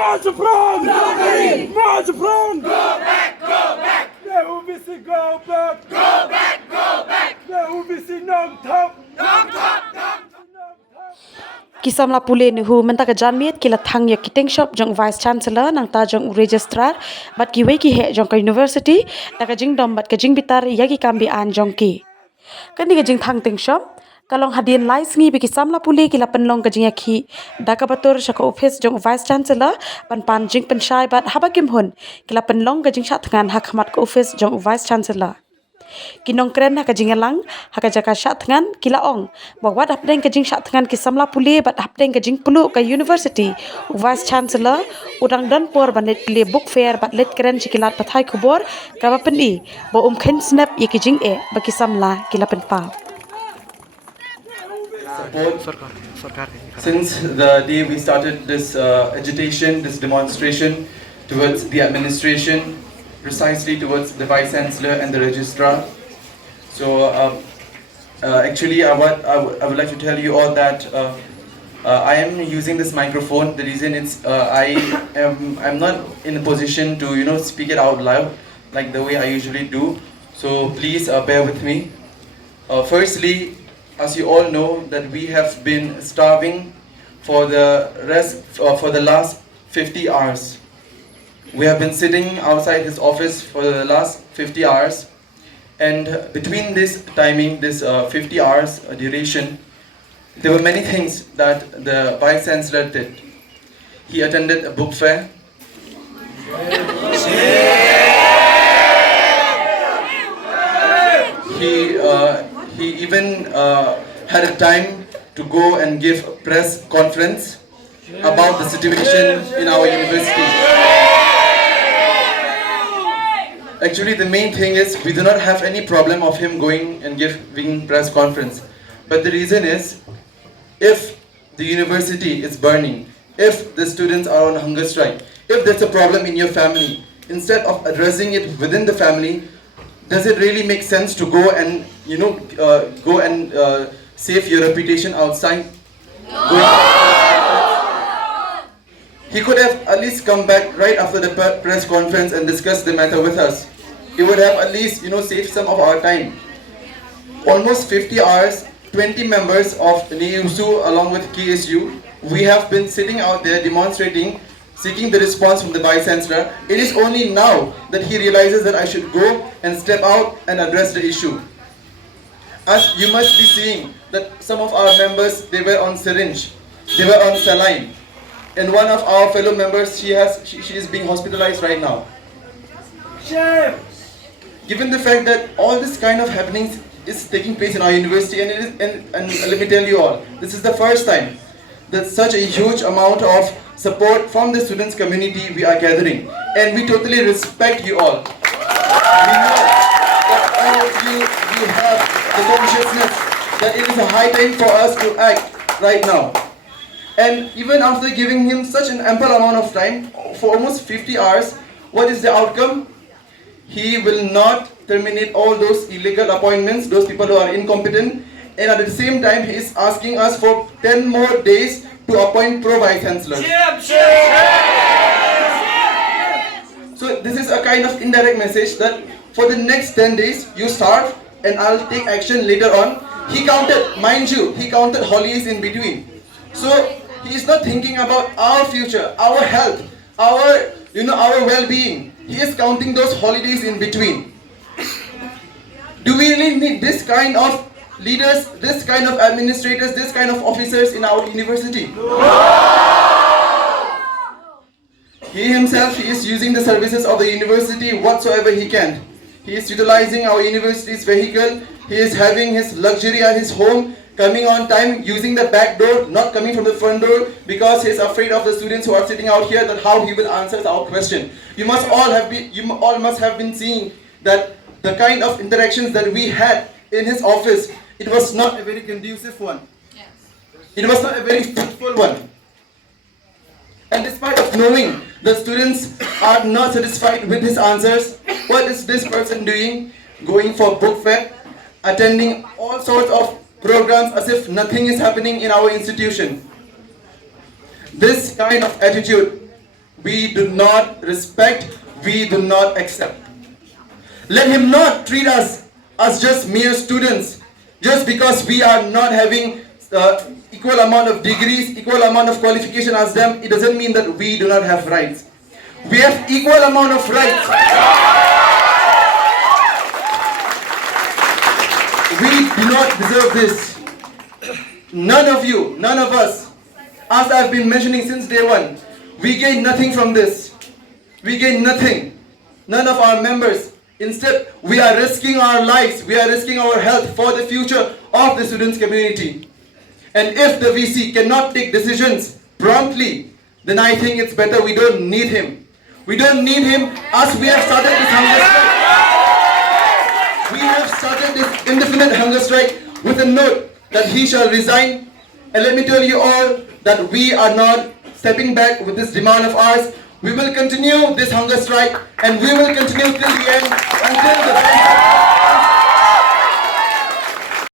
March upon! March upon! Go back! Go back! Let who be see go back! Go back! Go back! Let who be see Nong Top! Nong Top! Ki Samla Pule ni hu menta ka janmiet ki la thang ya ki teng shop jong vice chancellor nang ta jong registrar bat ki wei ki he jong ka university ta ka jing dom bat ka jing bitar ya ki kambi an jong ki kan ni ka jing thang teng shop kalong hadien lais ngi bi ki Samla Pule ki la penlong ka jing ya khi da ka bator shaka office jong vice chancellor pan jing pen shai bat haba kim hun ki la penlong ka jing sha Thngan hakmat ka office jong vice chancellor kinong kren ha ka jingalang ha ka jaka Shah Thngan kila ong bawat hapdeng ka jing Shah Thngan ki Samla Pule bat hapdeng ka jing Pluh ka university vice chancellor udang don por ban let le book fair bat let kren chikilat pathai khubor ka ba pen I bo khen snap ye ki jing e ba ki Samla kila pen pa Since the day we started this agitation, this demonstration towards the administration, precisely towards the Vice Chancellor and the Registrar. So actually I would like to tell you all that I am using this microphone. The reason is I'm not in a position to speak it out loud like the way I usually do. So please bear with me. Firstly, as you all know that we have been starving for the last 50 hours. We have been sitting outside his office for the last 50 hours, and between this timing, this 50 hours duration, there were many things that the Vice Chancellor did. He attended a book fair. He even had a time to go and give a press conference about the situation in our university. Actually, the main thing is we do not have any problem of him going and giving press conference. But the reason is, if the university is burning, if the students are on hunger strike, if there's a problem in your family, instead of addressing it within the family, does it really make sense to go and save your reputation outside? He could have at least come back right after the press conference and discuss the matter with us. He would have at least, saved some of our time. Almost 50 hours, 20 members of NEUSU along with KSU, we have been sitting out there demonstrating, seeking the response from the Vice Chancellor. It is only now that he realizes that I should go and step out and address the issue. As you must be seeing that some of our members, they were on syringe, they were on saline. And one of our fellow members, she is being hospitalized right now. Shame! Given the fact that all this kind of happenings is taking place in our university, and let me tell you all, this is the first time that such a huge amount of support from the students community we are gathering, and we totally respect you all. We know that all of you have the consciousness that it is a high time for us to act right now. And even after giving him such an ample amount of time, for almost 50 hours, what is the outcome? He will not terminate all those illegal appointments, those people who are incompetent, and at the same time he is asking us for 10 more days to appoint pro-vice chancellors. So this is a kind of indirect message that for the next 10 days you starve and I'll take action later on. He counted, mind you, he counted holidays in between. So he is not thinking about our future, our health, our well-being. He is counting those holidays in between. Do we really need this kind of leaders, this kind of administrators, this kind of officers in our university? He himself, he is using the services of the university whatsoever he can. He is utilizing our university's vehicle. He is having his luxury at his home, coming on time, using the back door, not coming from the front door, because he is afraid of the students who are sitting out here, that how he will answer our question. You all must have been seeing that the kind of interactions that we had in his office, it was not a very conducive one. Yes. It was not a very fruitful one. And despite of knowing the students are not satisfied with his answers, what is this person doing? Going for book fair, attending all sorts of programs as if nothing is happening in our institution. This kind of attitude we do not respect, we do not accept. Let him not treat us as just mere students, just because we are not having equal amount of degrees, equal amount of qualification as them. It doesn't mean that we do not have rights. We have equal amount of rights. We do not deserve this. None of you, none of us, as I've been mentioning since day one, we gain nothing from this. We gain nothing. None of our members. Instead, we are risking our lives, we are risking our health for the future of the students' community. And if the VC cannot take decisions promptly, then I think it's better we don't need him. We don't need him as we have started this hunger strike. We have started this indefinite hunger strike with a note that he shall resign. And let me tell you all that we are not stepping back with this demand of ours. We will continue this hunger strike and we will continue till the end until the